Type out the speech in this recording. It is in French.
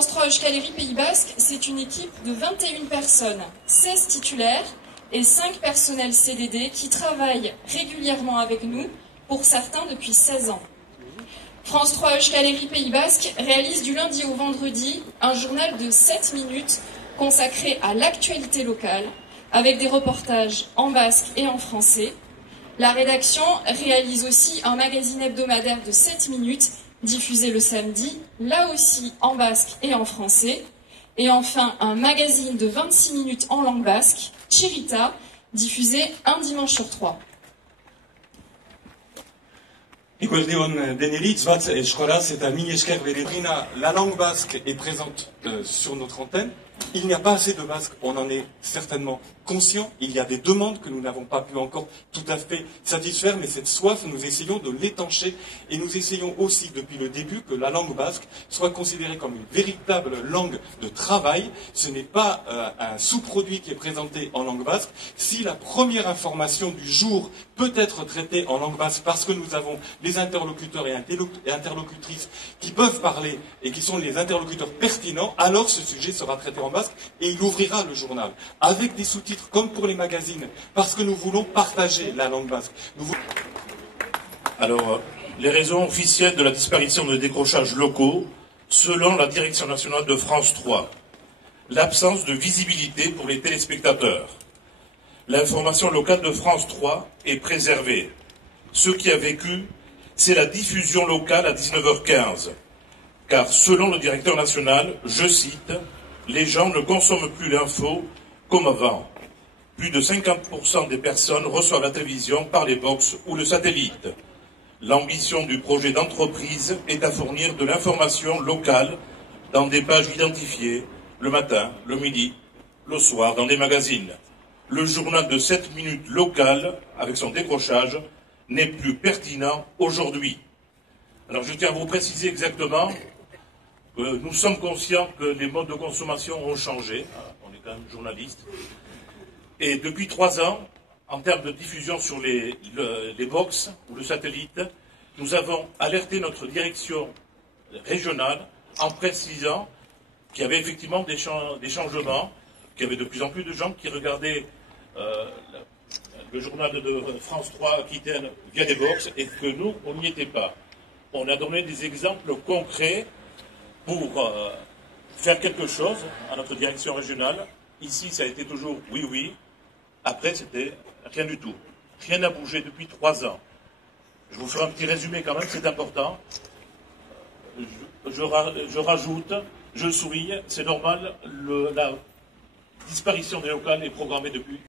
France 3 Euskal Pays Basque, c'est une équipe de 21 personnes, 16 titulaires et 5 personnels CDD qui travaillent régulièrement avec nous, pour certains depuis 16 ans. France 3 Euskal Pays Basque réalise du lundi au vendredi un journal de 7 minutes consacré à l'actualité locale, avec des reportages en basque et en français. La rédaction réalise aussi un magazine hebdomadaire de 7 minutes, diffusé le samedi, là aussi en basque et en français. Et enfin, un magazine de 26 minutes en langue basque, Chirita, diffusé un dimanche sur 3. La langue basque est présente sur notre antenne. Il n'y a pas assez de basques, on en est certainement conscient. Il y a des demandes que nous n'avons pas pu encore tout à fait satisfaire, mais cette soif, nous essayons de l'étancher et nous essayons aussi depuis le début que la langue basque soit considérée comme une véritable langue de travail. Ce n'est pas un sous-produit qui est présenté en langue basque. Si la première information du jour peut être traitée en langue basque parce que nous avons les interlocuteurs et interlocutrices qui peuvent parler et qui sont les interlocuteurs pertinents, alors ce sujet sera traité en basque et il ouvrira le journal avec des sous-titres comme pour les magazines parce que nous voulons partager la langue basque. Alors, les raisons officielles de la disparition des décrochages locaux, selon la Direction nationale de France 3, l'absence de visibilité pour les téléspectateurs. L'information locale de France 3 est préservée. Ce qui a vécu, c'est la diffusion locale à 19h15. Car selon le directeur national, je cite, « Les gens ne consomment plus l'info comme avant. Plus de 50% des personnes reçoivent la télévision par les box ou le satellite. L'ambition du projet d'entreprise est à fournir de l'information locale dans des pages identifiées, le matin, le midi, le soir, dans des magazines. Le journal de 7 minutes local, avec son décrochage, n'est plus pertinent aujourd'hui. » Alors je tiens à vous préciser exactement que nous sommes conscients que les modes de consommation ont changé. On est quand même journaliste. Et depuis 3 ans, en termes de diffusion sur les box ou le satellite, nous avons alerté notre direction régionale en précisant qu'il y avait effectivement des changements, qu'il y avait de plus en plus de gens qui regardaient le journal de France 3 Aquitaine via des box et que nous, on n'y était pas. On a donné des exemples concrets pour faire quelque chose à notre direction régionale. Ici, ça a été toujours oui, oui. Après, c'était rien du tout. Rien n'a bougé depuis 3 ans. Je vous ferai un petit résumé quand même, c'est important. Je rajoute, je souligne, c'est normal, la disparition des locales est programmée depuis